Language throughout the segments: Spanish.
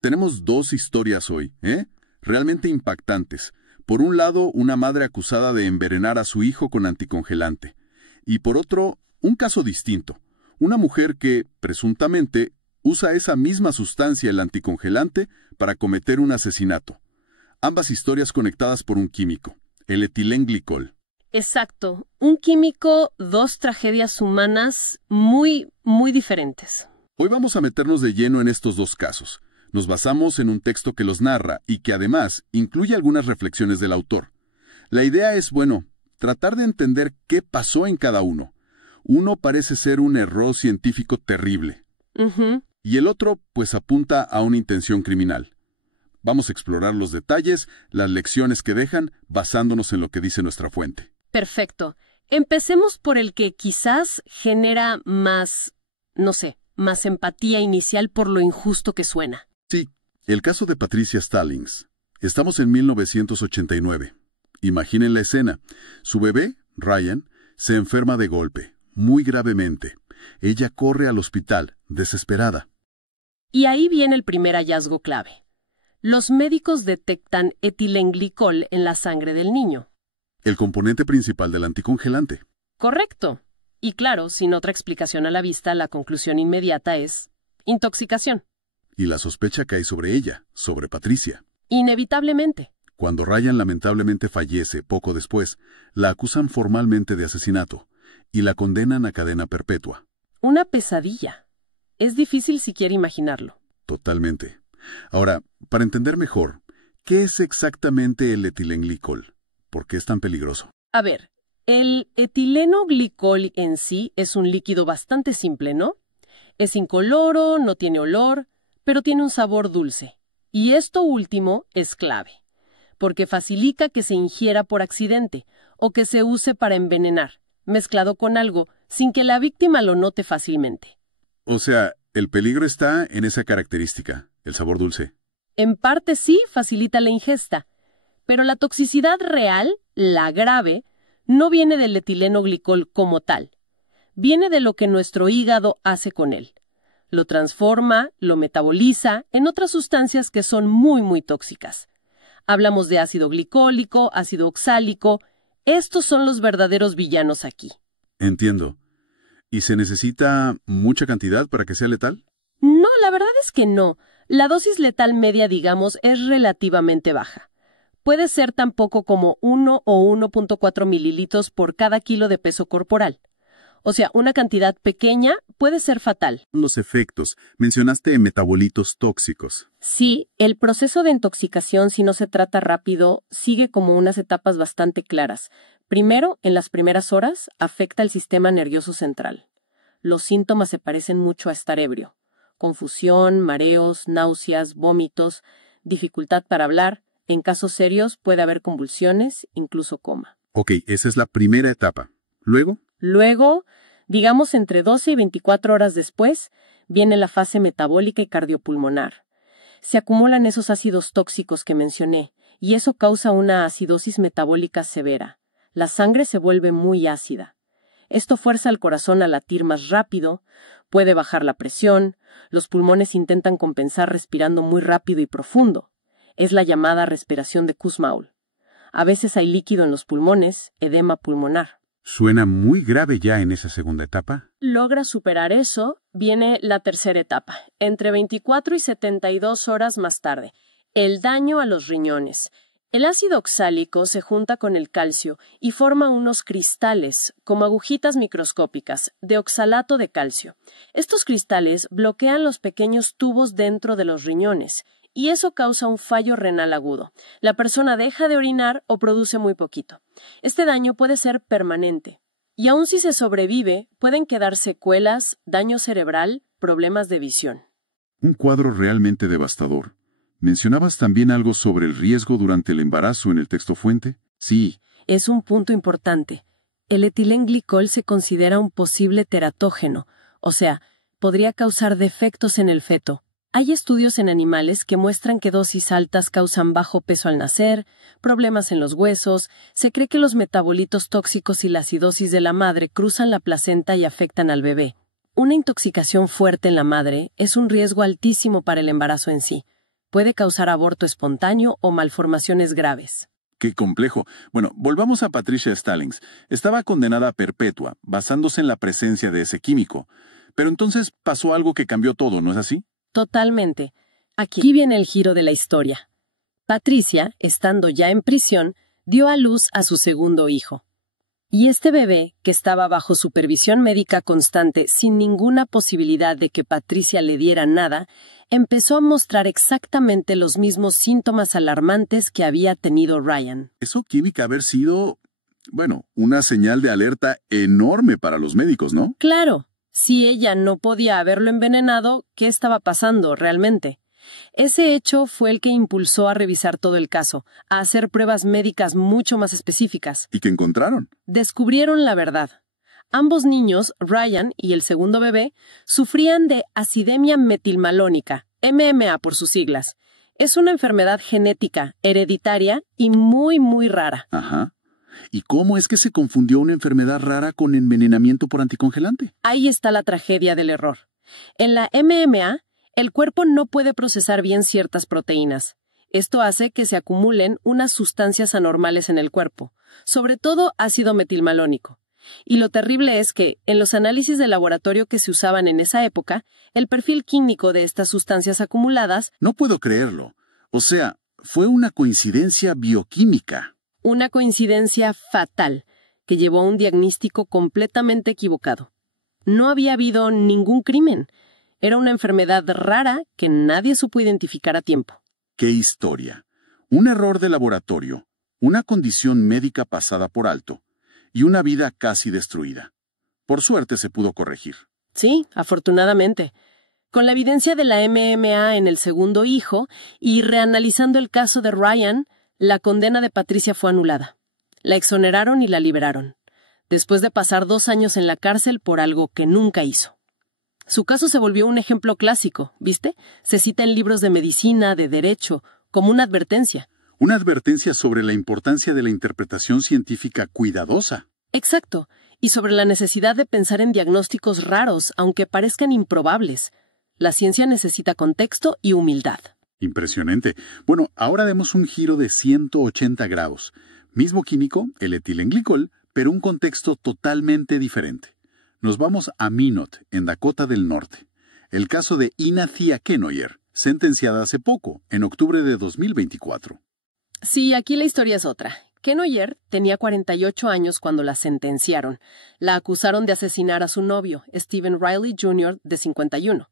Tenemos dos historias hoy, realmente impactantes. Por un lado, una madre acusada de envenenar a su hijo con anticongelante. Y por otro, un caso distinto. Una mujer que, presuntamente, usa esa misma sustancia, el anticongelante, para cometer un asesinato. Ambas historias conectadas por un químico, el etilenglicol. Exacto. Un químico, dos tragedias humanas muy, muy diferentes. Hoy vamos a meternos de lleno en estos dos casos. Nos basamos en un texto que los narra y que además incluye algunas reflexiones del autor. La idea es, tratar de entender qué pasó en cada uno. Uno parece ser un error científico terrible. Y el otro, pues, apunta a una intención criminal. Vamos a explorar los detalles, las lecciones que dejan, basándonos en lo que dice nuestra fuente. Perfecto. Empecemos por el que quizás genera más, más empatía inicial por lo injusto que suena. Sí, el caso de Patricia Stallings. Estamos en 1989. Imaginen la escena. Su bebé, Ryan, se enferma de golpe, muy gravemente. Ella corre al hospital, desesperada. Y ahí viene el primer hallazgo clave. Los médicos detectan etilenglicol en la sangre del niño. El componente principal del anticongelante. Correcto. Y claro, sin otra explicación a la vista, la conclusión inmediata es intoxicación. Y la sospecha cae sobre ella, sobre Patricia. Inevitablemente. Cuando Ryan lamentablemente fallece poco después, la acusan formalmente de asesinato y la condenan a cadena perpetua. Una pesadilla. Es difícil siquiera imaginarlo. Totalmente. Ahora, para entender mejor, ¿qué es exactamente el etilenglicol? ¿Por qué es tan peligroso? A ver, el etileno glicol en sí es un líquido bastante simple, ¿no? Es incoloro, no tiene olor, pero tiene un sabor dulce. Y esto último es clave, porque facilita que se ingiera por accidente o que se use para envenenar, mezclado con algo, sin que la víctima lo note fácilmente. O sea, el peligro está en esa característica, el sabor dulce. En parte sí facilita la ingesta, pero la toxicidad real, la grave, no viene del etileno glicol como tal. Viene de lo que nuestro hígado hace con él. Lo transforma, lo metaboliza en otras sustancias que son muy, muy tóxicas. Hablamos de ácido glicólico, ácido oxálico. Estos son los verdaderos villanos aquí. Entiendo. ¿Y se necesita mucha cantidad para que sea letal? No, la verdad es que no. La dosis letal media, digamos, es relativamente baja. Puede ser tan poco como 1 o 1.4 mililitros por cada kilo de peso corporal. O sea, una cantidad pequeña puede ser fatal. Los efectos. Mencionaste metabolitos tóxicos. Sí, el proceso de intoxicación, si no se trata rápido, sigue como unas etapas bastante claras. Primero, en las primeras horas, afecta el sistema nervioso central. Los síntomas se parecen mucho a estar ebrio. Confusión, mareos, náuseas, vómitos, dificultad para hablar. En casos serios puede haber convulsiones, incluso coma. Ok, esa es la primera etapa. Luego, digamos entre 12 y 24 horas después, viene la fase metabólica y cardiopulmonar. Se acumulan esos ácidos tóxicos que mencioné, y eso causa una acidosis metabólica severa. La sangre se vuelve muy ácida. Esto fuerza al corazón a latir más rápido, puede bajar la presión, los pulmones intentan compensar respirando muy rápido y profundo. Es la llamada respiración de Kussmaul. A veces hay líquido en los pulmones, edema pulmonar. ¿Suena muy grave ya en esa segunda etapa? Logra superar eso, viene la tercera etapa, entre 24 y 72 horas más tarde. El daño a los riñones. El ácido oxálico se junta con el calcio y forma unos cristales, como agujitas microscópicas, de oxalato de calcio. Estos cristales bloquean los pequeños tubos dentro de los riñones, y eso causa un fallo renal agudo. La persona deja de orinar o produce muy poquito. Este daño puede ser permanente. Y aun si se sobrevive, pueden quedar secuelas, daño cerebral, problemas de visión. Un cuadro realmente devastador. ¿Mencionabas también algo sobre el riesgo durante el embarazo en el texto fuente? Sí, es un punto importante. El etilenglicol se considera un posible teratógeno, o sea, podría causar defectos en el feto. Hay estudios en animales que muestran que dosis altas causan bajo peso al nacer, problemas en los huesos, se cree que los metabolitos tóxicos y la acidosis de la madre cruzan la placenta y afectan al bebé. Una intoxicación fuerte en la madre es un riesgo altísimo para el embarazo en sí. Puede causar aborto espontáneo o malformaciones graves. Qué complejo. Bueno, volvamos a Patricia Stallings. Estaba condenada a perpetua, basándose en la presencia de ese químico. Pero entonces pasó algo que cambió todo, ¿no es así? Totalmente. Aquí viene el giro de la historia. Patricia, estando ya en prisión, dio a luz a su segundo hijo. Y este bebé, que estaba bajo supervisión médica constante sin ninguna posibilidad de que Patricia le diera nada, empezó a mostrar exactamente los mismos síntomas alarmantes que había tenido Ryan. Eso tiene que haber sido, una señal de alerta enorme para los médicos, ¿no? Claro, si ella no podía haberlo envenenado, ¿qué estaba pasando realmente? Ese hecho fue el que impulsó a revisar todo el caso, a hacer pruebas médicas mucho más específicas. ¿Y qué encontraron? Descubrieron la verdad. Ambos niños, Ryan y el segundo bebé, sufrían de acidemia metilmalónica, MMA por sus siglas. Es una enfermedad genética, hereditaria y muy, muy rara. Ajá. ¿Y cómo es que se confundió una enfermedad rara con envenenamiento por anticongelante? Ahí está la tragedia del error. En la MMA, el cuerpo no puede procesar bien ciertas proteínas. Esto hace que se acumulen unas sustancias anormales en el cuerpo, sobre todo ácido metilmalónico. Y lo terrible es que, en los análisis de laboratorio que se usaban en esa época, el perfil químico de estas sustancias acumuladas... No puedo creerlo. O sea, fue una coincidencia bioquímica. Una coincidencia fatal, que llevó a un diagnóstico completamente equivocado. No había habido ningún crimen. Era una enfermedad rara que nadie supo identificar a tiempo. ¡Qué historia! Un error de laboratorio, una condición médica pasada por alto y una vida casi destruida. Por suerte se pudo corregir. Sí, afortunadamente. Con la evidencia de la MMA en el segundo hijo y reanalizando el caso de Ryan, la condena de Patricia fue anulada. La exoneraron y la liberaron, después de pasar 2 años en la cárcel por algo que nunca hizo. Su caso se volvió un ejemplo clásico, ¿viste? Se cita en libros de medicina, de derecho, como una advertencia. Una advertencia sobre la importancia de la interpretación científica cuidadosa. Exacto, y sobre la necesidad de pensar en diagnósticos raros, aunque parezcan improbables. La ciencia necesita contexto y humildad. Impresionante. Bueno, ahora demos un giro de 180 grados. Mismo químico, el etilenglicol, pero un contexto totalmente diferente. Nos vamos a Minot, en Dakota del Norte. El caso de Ina Thea Kenoyer, sentenciada hace poco, en octubre de 2024. Sí, aquí la historia es otra. Kenoyer tenía 48 años cuando la sentenciaron. La acusaron de asesinar a su novio, Stephen Riley Jr., de 51.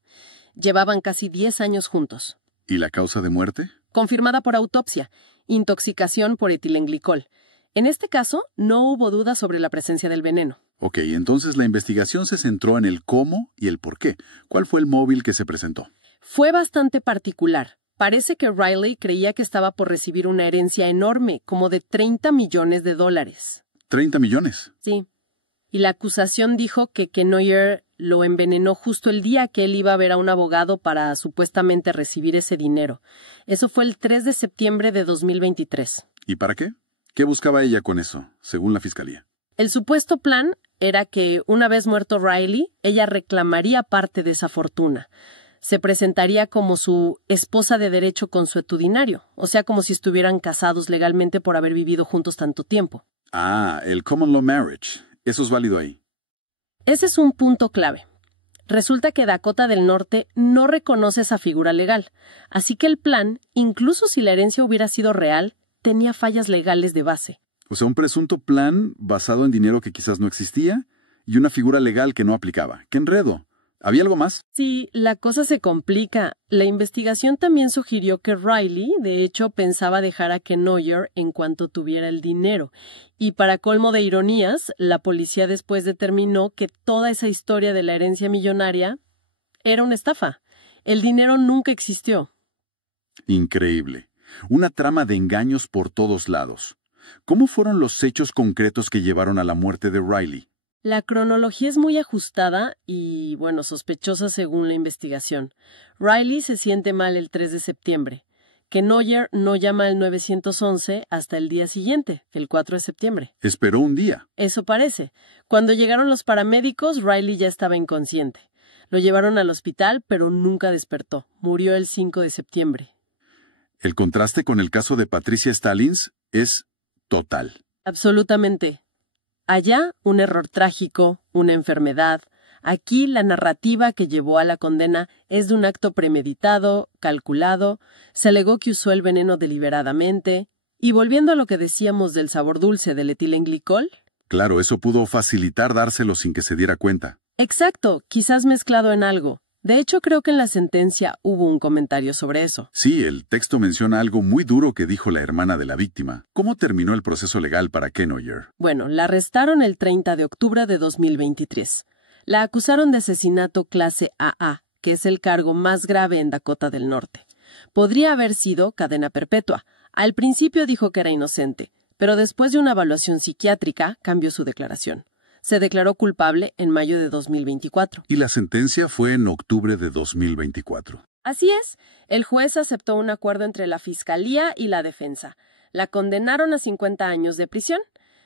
Llevaban casi 10 años juntos. ¿Y la causa de muerte? Confirmada por autopsia, intoxicación por etilenglicol. En este caso, no hubo duda sobre la presencia del veneno. Ok, entonces la investigación se centró en el cómo y el por qué. ¿Cuál fue el móvil que se presentó? Fue bastante particular. Parece que Riley creía que estaba por recibir una herencia enorme, como de $30 millones. ¿30 millones? Sí. Y la acusación dijo que Kenoyer lo envenenó justo el día que él iba a ver a un abogado para supuestamente recibir ese dinero. Eso fue el 3 de septiembre de 2023. ¿Y para qué? ¿Qué buscaba ella con eso, según la fiscalía? El supuesto plan era que, una vez muerto Riley, ella reclamaría parte de esa fortuna. Se presentaría como su esposa de derecho consuetudinario, o sea, como si estuvieran casados legalmente por haber vivido juntos tanto tiempo. Ah, el common law marriage. Eso es válido ahí. Ese es un punto clave. Resulta que Dakota del Norte no reconoce esa figura legal, así que el plan, incluso si la herencia hubiera sido real, tenía fallas legales de base. O sea, un presunto plan basado en dinero que quizás no existía y una figura legal que no aplicaba. ¡Qué enredo! ¿Había algo más? Sí, la cosa se complica. La investigación también sugirió que Riley, de hecho, pensaba dejar a Kenoyer en cuanto tuviera el dinero. Y para colmo de ironías, la policía después determinó que toda esa historia de la herencia millonaria era una estafa. El dinero nunca existió. Increíble. Una trama de engaños por todos lados. ¿Cómo fueron los hechos concretos que llevaron a la muerte de Riley? La cronología es muy ajustada y, sospechosa según la investigación. Riley se siente mal el 3 de septiembre. Kenoyer no llama al 911 hasta el día siguiente, el 4 de septiembre. Esperó un día. Eso parece. Cuando llegaron los paramédicos, Riley ya estaba inconsciente. Lo llevaron al hospital, pero nunca despertó. Murió el 5 de septiembre. El contraste con el caso de Patricia Stallings es total. Absolutamente. Allá, un error trágico, una enfermedad. Aquí, la narrativa que llevó a la condena es de un acto premeditado, calculado, se alegó que usó el veneno deliberadamente. Y volviendo a lo que decíamos del sabor dulce del etilenglicol. Claro, eso pudo facilitar dárselo sin que se diera cuenta. Exacto, quizás mezclado en algo. De hecho, creo que en la sentencia hubo un comentario sobre eso. Sí, el texto menciona algo muy duro que dijo la hermana de la víctima. ¿Cómo terminó el proceso legal para Kenoyer? Bueno, la arrestaron el 30 de octubre de 2023. La acusaron de asesinato clase AA, que es el cargo más grave en Dakota del Norte. Podría haber sido cadena perpetua. Al principio dijo que era inocente, pero después de una evaluación psiquiátrica cambió su declaración. Se declaró culpable en mayo de 2024. Y la sentencia fue en octubre de 2024. Así es. El juez aceptó un acuerdo entre la fiscalía y la defensa. La condenaron a 50 años de prisión,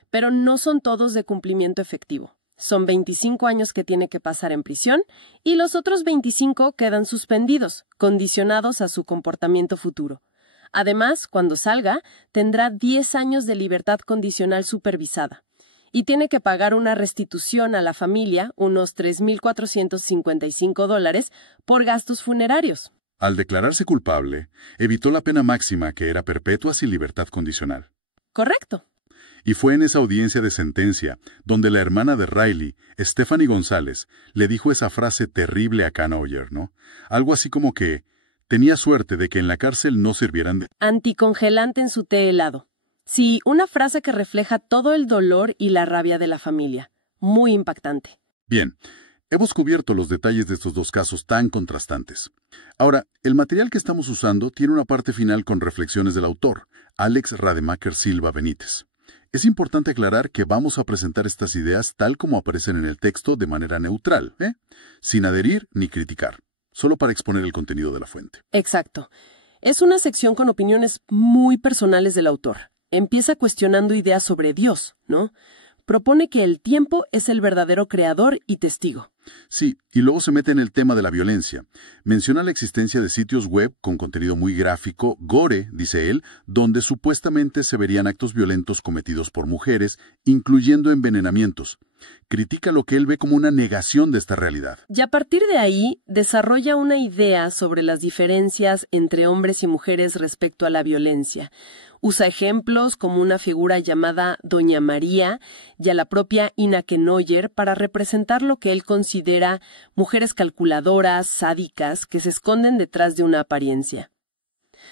pero no son todos de cumplimiento efectivo. Son 25 años que tiene que pasar en prisión y los otros 25 quedan suspendidos, condicionados a su comportamiento futuro. Además, cuando salga, tendrá 10 años de libertad condicional supervisada. Y tiene que pagar una restitución a la familia, unos $3,455, por gastos funerarios. Al declararse culpable, evitó la pena máxima, que era perpetua sin libertad condicional. Correcto. Y fue en esa audiencia de sentencia donde la hermana de Riley, Stephanie González, le dijo esa frase terrible a Kenoyer, ¿no? Algo así como que tenía suerte de que en la cárcel no sirvieran de anticongelante en su té helado. Sí, una frase que refleja todo el dolor y la rabia de la familia. Muy impactante. Bien, hemos cubierto los detalles de estos dos casos tan contrastantes. Ahora, el material que estamos usando tiene una parte final con reflexiones del autor, Alex Rademacher Silva Benítez. Es importante aclarar que vamos a presentar estas ideas tal como aparecen en el texto de manera neutral, sin adherir ni criticar, solo para exponer el contenido de la fuente. Exacto. Es una sección con opiniones muy personales del autor. Empieza cuestionando ideas sobre Dios, ¿no? Propone que el tiempo es el verdadero creador y testigo. Sí, y luego se mete en el tema de la violencia. Menciona la existencia de sitios web con contenido muy gráfico, gore, dice él, donde supuestamente se verían actos violentos cometidos por mujeres, incluyendo envenenamientos. Critica lo que él ve como una negación de esta realidad. Y a partir de ahí, desarrolla una idea sobre las diferencias entre hombres y mujeres respecto a la violencia. Usa ejemplos como una figura llamada Doña María y a la propia Ina Kenoyer para representar lo que él considera mujeres calculadoras, sádicas, que se esconden detrás de una apariencia.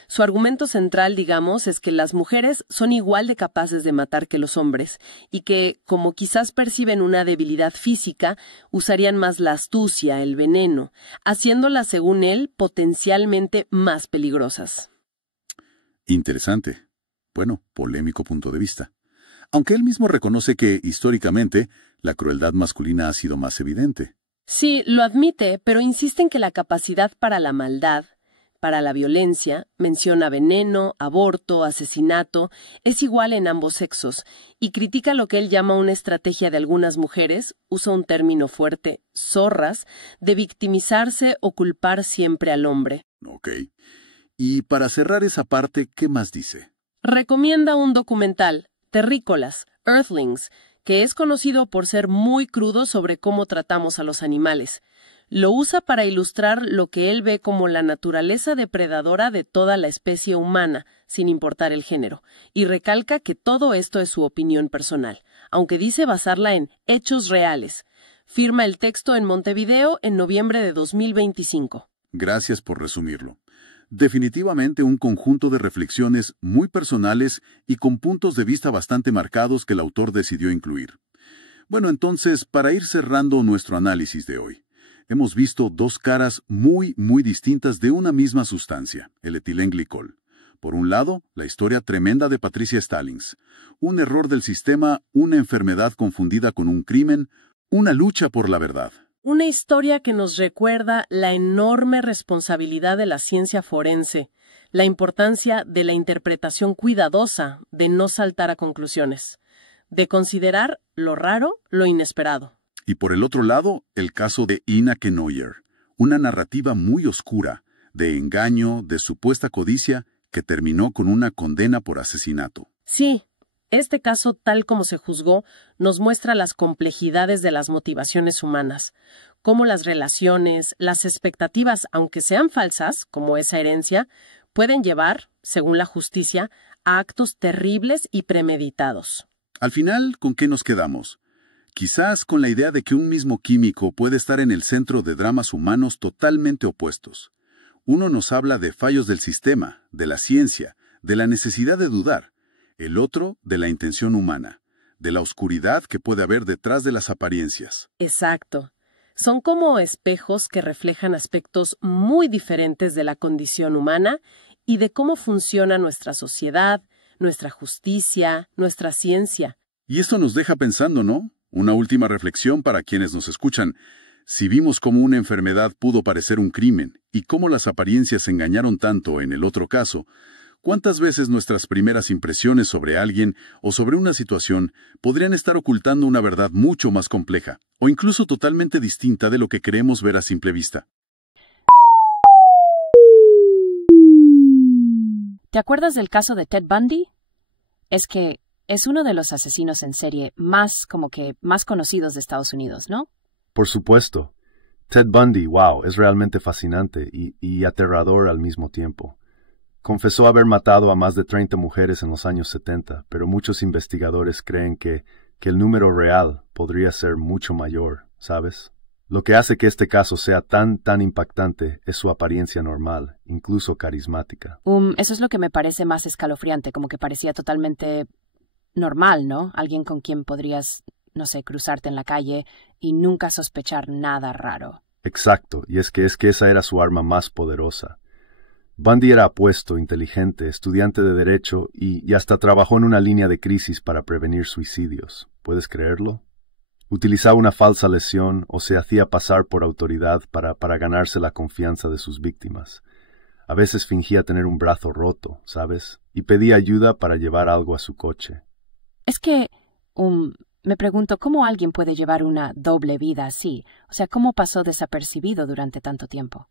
Su argumento central, digamos, es que las mujeres son igual de capaces de matar que los hombres y que, como quizás perciben una debilidad física, usarían más la astucia, el veneno, haciéndolas, según él, potencialmente más peligrosas. Interesante. Bueno, polémico punto de vista. Aunque él mismo reconoce que, históricamente, la crueldad masculina ha sido más evidente. Sí, lo admite, pero insiste en que la capacidad para la maldad, para la violencia, menciona veneno, aborto, asesinato, es igual en ambos sexos, y critica lo que él llama una estrategia de algunas mujeres, usa un término fuerte, zorras, de victimizarse o culpar siempre al hombre. Ok. Y para cerrar esa parte, ¿qué más dice? Recomienda un documental, Terrícolas, Earthlings, que es conocido por ser muy crudo sobre cómo tratamos a los animales. Lo usa para ilustrar lo que él ve como la naturaleza depredadora de toda la especie humana, sin importar el género, y recalca que todo esto es su opinión personal, aunque dice basarla en hechos reales. Firma el texto en Montevideo en noviembre de 2025. Gracias por resumirlo. Definitivamente un conjunto de reflexiones muy personales y con puntos de vista bastante marcados que el autor decidió incluir. Bueno, entonces, para ir cerrando nuestro análisis de hoy, hemos visto dos caras muy distintas de una misma sustancia, el etilenglicol. Por un lado, la historia tremenda de Patricia Stallings, un error del sistema, una enfermedad confundida con un crimen, una lucha por la verdad. Una historia que nos recuerda la enorme responsabilidad de la ciencia forense, la importancia de la interpretación cuidadosa, de no saltar a conclusiones, de considerar lo raro, lo inesperado. Y por el otro lado, el caso de Ina Kenoyer, una narrativa muy oscura, de engaño, de supuesta codicia, que terminó con una condena por asesinato. Sí, este caso, tal como se juzgó, nos muestra las complejidades de las motivaciones humanas, cómo las relaciones, las expectativas, aunque sean falsas, como esa herencia, pueden llevar, según la justicia, a actos terribles y premeditados. Al final, ¿con qué nos quedamos? Quizás con la idea de que un mismo químico puede estar en el centro de dramas humanos totalmente opuestos. Uno nos habla de fallos del sistema, de la ciencia, de la necesidad de dudar. El otro, de la intención humana, de la oscuridad que puede haber detrás de las apariencias. Exacto. Son como espejos que reflejan aspectos muy diferentes de la condición humana y de cómo funciona nuestra sociedad, nuestra justicia, nuestra ciencia. Y esto nos deja pensando, ¿no? Una última reflexión para quienes nos escuchan. Si vimos cómo una enfermedad pudo parecer un crimen y cómo las apariencias engañaron tanto en el otro caso, ¿cuántas veces nuestras primeras impresiones sobre alguien o sobre una situación podrían estar ocultando una verdad mucho más compleja o incluso totalmente distinta de lo que creemos ver a simple vista? ¿Te acuerdas del caso de Ted Bundy? Es que es uno de los asesinos en serie más conocidos de Estados Unidos, ¿no? Por supuesto. Ted Bundy, wow, es realmente fascinante y aterrador al mismo tiempo. Confesó haber matado a más de 30 mujeres en los años 70, pero muchos investigadores creen que el número real podría ser mucho mayor, ¿sabes? Lo que hace que este caso sea tan impactante es su apariencia normal, incluso carismática. Eso es lo que me parece más escalofriante, como que parecía totalmente normal, ¿no? Alguien con quien podrías, no sé, cruzarte en la calle y nunca sospechar nada raro. Exacto, y es que esa era su arma más poderosa. Bundy era apuesto, inteligente, estudiante de derecho y hasta trabajó en una línea de crisis para prevenir suicidios. ¿Puedes creerlo? Utilizaba una falsa lesión o se hacía pasar por autoridad para ganarse la confianza de sus víctimas. A veces fingía tener un brazo roto, ¿sabes? Y pedía ayuda para llevar algo a su coche. Es que, me pregunto cómo alguien puede llevar una doble vida así. O sea, ¿cómo pasó desapercibido durante tanto tiempo?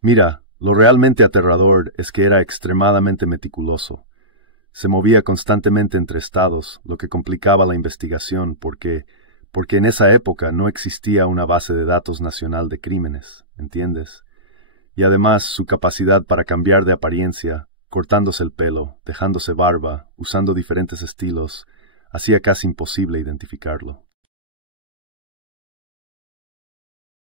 Mira, lo realmente aterrador es que era extremadamente meticuloso. Se movía constantemente entre estados, lo que complicaba la investigación porque en esa época no existía una base de datos nacional de crímenes, ¿entiendes? Y además su capacidad para cambiar de apariencia, cortándose el pelo, dejándose barba, usando diferentes estilos, hacía casi imposible identificarlo.